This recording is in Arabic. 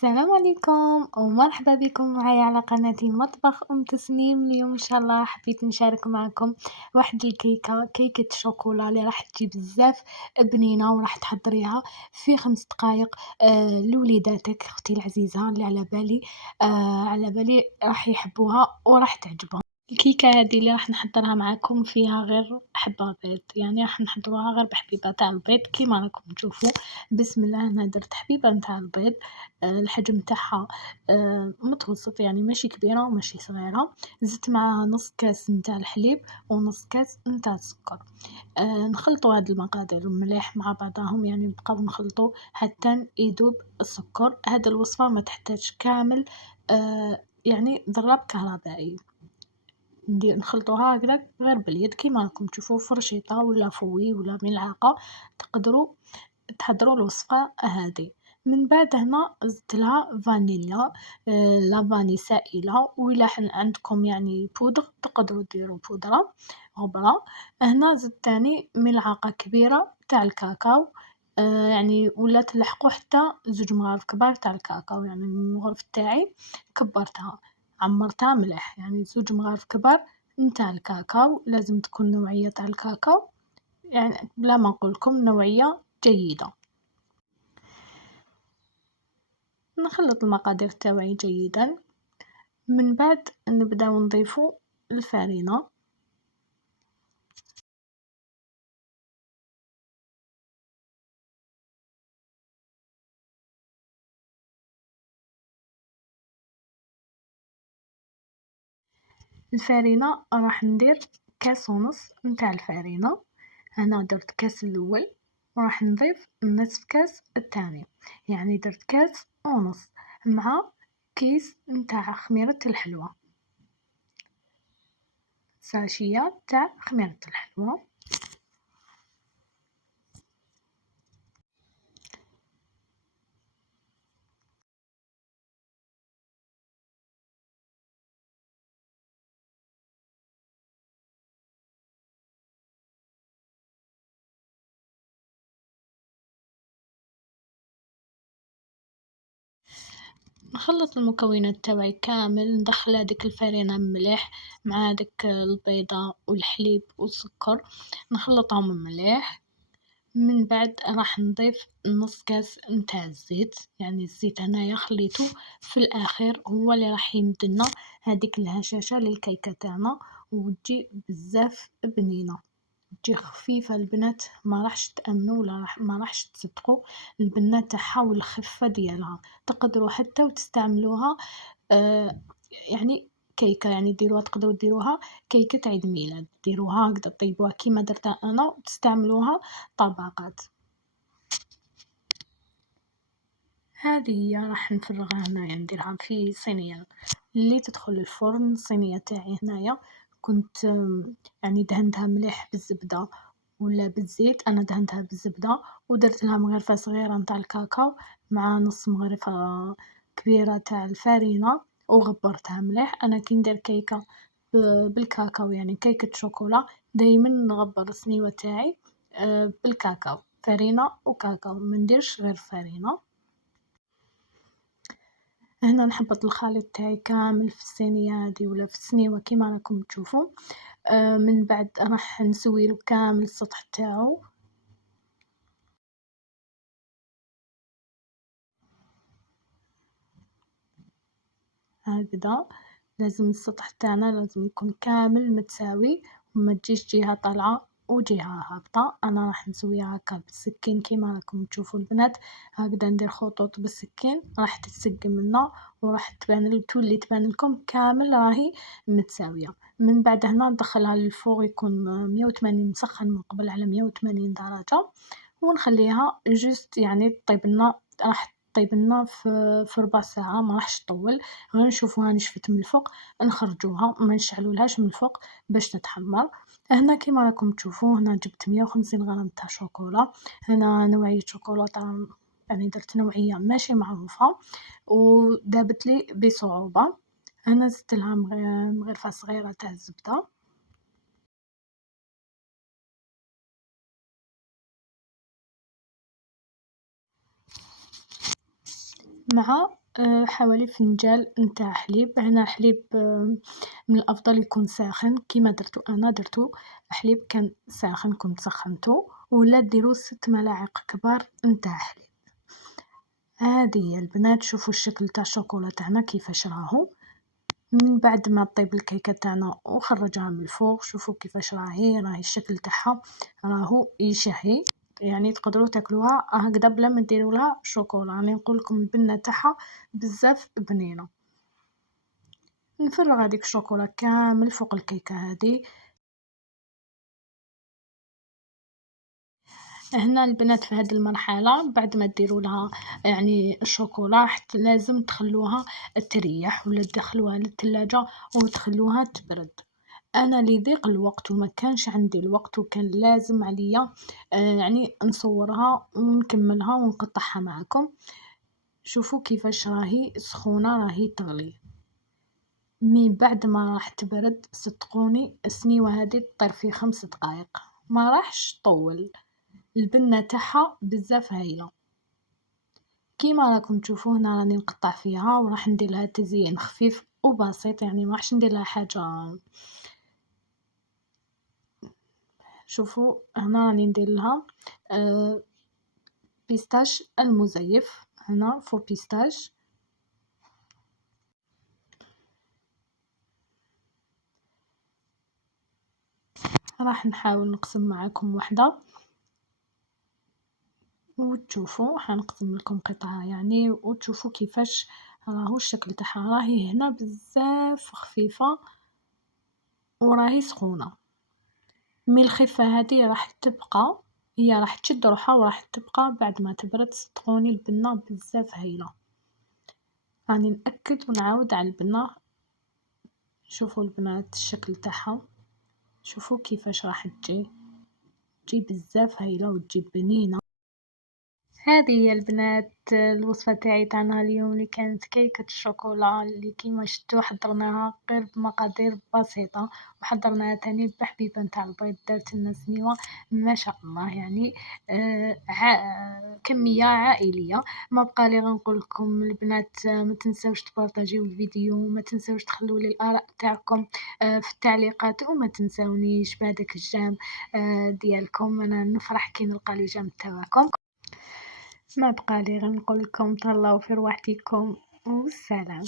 السلام عليكم ومرحبا بكم معايا على قناتي مطبخ تسنيم. اليوم إن شاء الله حبيت نشارك معكم واحد كيكة شوكولا اللي راح تجي بزاف بنينة وراح تحضريها في 5 دقايق لوليداتك اختي العزيزة اللي على بالي راح يحبوها وراح تعجبهم. الكيكة هذه اللي راح نحضرها معاكم فيها غير حبة بيض، يعني راح نحضروها غير بحبيبة تاع البيض كيما راكم تشوفوا. بسم الله، أنا درت حبيبة نتاع البيض، الحجم نتاعها متوسط، يعني ماشي كبيرة وماشي صغيرة. زدت معاها نص كاس نتاع الحليب ونص كاس نتاع السكر. نخلطوا هاد المقادير مليح مع بعضاهم، يعني نبقاو نخلطوا حتى يذوب السكر. هاد الوصفة ما تحتاج كامل يعني ضرب كهربائي، نخلطوها هكذا غير باليد كيما راكم تشوفوا، فرشيطة ولا فوي ولا ملعقة تقدروا تحضروا الوصفة هذه. من بعد هنا زدتلها فانيليا، لافاني سائلة، وإلا عندكم يعني بودر تقدروا ديروا بودرة غبرة. هنا زدت تاني ملعقة كبيرة تاع الكاكاو، يعني ولا تلحقوا حتى 2 مغارف كبار تاع الكاكاو، يعني المغرف تاعي كبرتها عمرتها مليح، يعني 2 مغارف كبار نتاع الكاكاو. لازم تكون نوعية تاع الكاكاو يعني بلا ما نقولكم نوعية جيدة. نخلط المقادير تاوعي جيدا، من بعد نبداو نضيفو الفرينة. الفرينة راح ندير كاس ونص نتاع الفرينة، أنا درت كاس الأول وراح نضيف نصف كاس الثاني، يعني درت كاس ونص مع كيس نتاع خميرة الحلوى، ساشية تاع خميرة الحلوى. نخلط المكونات تاوعي كامل، ندخل هاديك الفرينة مليح مع هاديك البيضة والحليب والسكر، نخلطهم مليح. من بعد راح نضيف نص كاس نتاع الزيت، يعني الزيت هنايا خليته في الآخر، هو اللي راح يمدلنا هاديك الهشاشة للكيكة تاعنا وتجي بزاف بنينة، تجي خفيفة. البنات ما راحش تأمنوا ولا ما راحش تصدقوا البنة تاعها والخفة ديالها. تقدروا حتى وتستعملوها يعني كيكة، يعني تقدروا ديروها كيكة عيد ميلاد، ديروها هكذا طيبوها كيما درتها أنا وتستعملوها طبقات. هذه هي راح نفرغها هنايا، نديرها في صينية اللي تدخل الفرن. الصينية تاعي هنايا كنت يعني دهنتها مليح بالزبدة ولا بالزيت، أنا دهنتها بالزبدة ودرت لها مغرفة صغيرة نتاع الكاكاو مع نص مغرفة كبيرة تاع الفرينة وغبرتها مليح. أنا كي ندير كيكة بالكاكاو يعني كيكة شوكولا دايما نغبر الصنيوة تاعي بالكاكاو، فرينة وكاكاو، منديرش غير فرينة. هنا نحبط الخليط تاعي كامل في الصينية هادي ولا في الصنيوة كيما راكم تشوفوا. من بعد راح نسويلو كامل السطح تاعو. هكذا لازم السطح تاعنا لازم يكون كامل متساوي وما تجيش جهة طالعة وجهة هابطة. أنا راح نسويها هكا بالسكين كيما راكم تشوفوا البنات، هكذا ندير خطوط بالسكين راح تتسق منا وراح تولي تبان لكم كامل راهي متساوية. من بعد هنا ندخلها للفوغ يكون 180 مسخن من قبل على 180 درجة، ونخليها جوست يعني تطيب لنا، راح تطيب لنا في ربع ساعة، ما راحش تطول، غير نشوفوها نشفت من الفوق نخرجوها، ما نشعلولهاش من الفوق باش تتحمر. هنا كيما راكم تشوفوا هنا جبت 150 غرام تاع شوكولا، هنا نوعية شوكولاتة يعني درت نوعية ماشي معروفة ودابت لي بصعوبة. هنا زدت لها مغرفة صغيرة تاع الزبدة مع حوالي فنجان نتاع حليب. هنا حليب من الأفضل يكون ساخن كيما درتو أنا. درتو حليب كان ساخن كنت سخنتو، ولا ديرو 6 ملاعق كبار نتاع حليب. هذه هي البنات، شوفوا الشكل تاع الشوكولا تاعنا كيفاش راهو. من بعد ما طيب الكيكة تاعنا وخرجها من الفوق، شوفوا كيفاش راهي الشكل تاعها راهو يشهي، يعني تقدروا تاكلوها هكذا بلا ما ديروا لها شوكولا. راني نقول لكم البنه تاعها بزاف بنينه. نفرغ هذيك الشوكولا كامل فوق الكيكه هذه. هنا البنات في هذه المرحله بعد ما ديروا لها يعني الشوكولا حتى لازم تخلوها تريح، ولا تدخلوها للثلاجه وتخلوها تبرد. أنا لضيق الوقت وما كانش عندي الوقت وكان لازم عليا يعني نصورها ونكملها ونقطعها معكم. شوفوا كيفاش راهي سخونة، راهي تغلي. من بعد ما راح تبرد صدقوني السنيوة هذه تطير في 5 دقائق، ما راحش طول. البنة تاعها بزاف هايلة كيما راكم تشوفوا. هنا راني نقطع فيها وراح ندير لها تزيين خفيف وبسيط، يعني ما راحش ندير لها حاجة. شوفوا هنا راني ندير لها بيستاش المزيف. هنا فو بيستاش. راح نحاول نقسم معاكم وحده وتشوفوا. حنقسم لكم قطعه يعني وتشوفوا كيفاش راهو الشكل تاعها. راهي هنا بزاف خفيفه وراهي سخونه. مي الخفه هذه راح تبقى، هي راح تشد روحها وراح تبقى بعد ما تبرد. صدقوني البنه بزاف هايله. راني نأكد ونعاود على البنه. شوفوا البنات الشكل تاعها، شوفوا كيفاش راح تجي بزاف هايله وتجي بنينه. هذه هي البنات الوصفة تاعي تاع نهار اليوم، اللي كانت كيكة الشوكولا اللي كيما شفتوا حضرناها غير بمقادير بسيطة، وحضرناها تاني بحبيبة نتاع البيض. دارت لنا سنيوة ما شاء الله، يعني كمية عائلية. ما بقى لي غير نقول لكم البنات ما تنساوش تبارطاجيو الفيديو، وما تنساوش تخلوا لي الآراء تاعكم في التعليقات، وما تنساونيش بهذاك الجام ديالكم. انا نفرح كي نلقى لي جام تاعكم. ما بقى لي غير نقول لكم تهلاو في رواحتكم والسلام.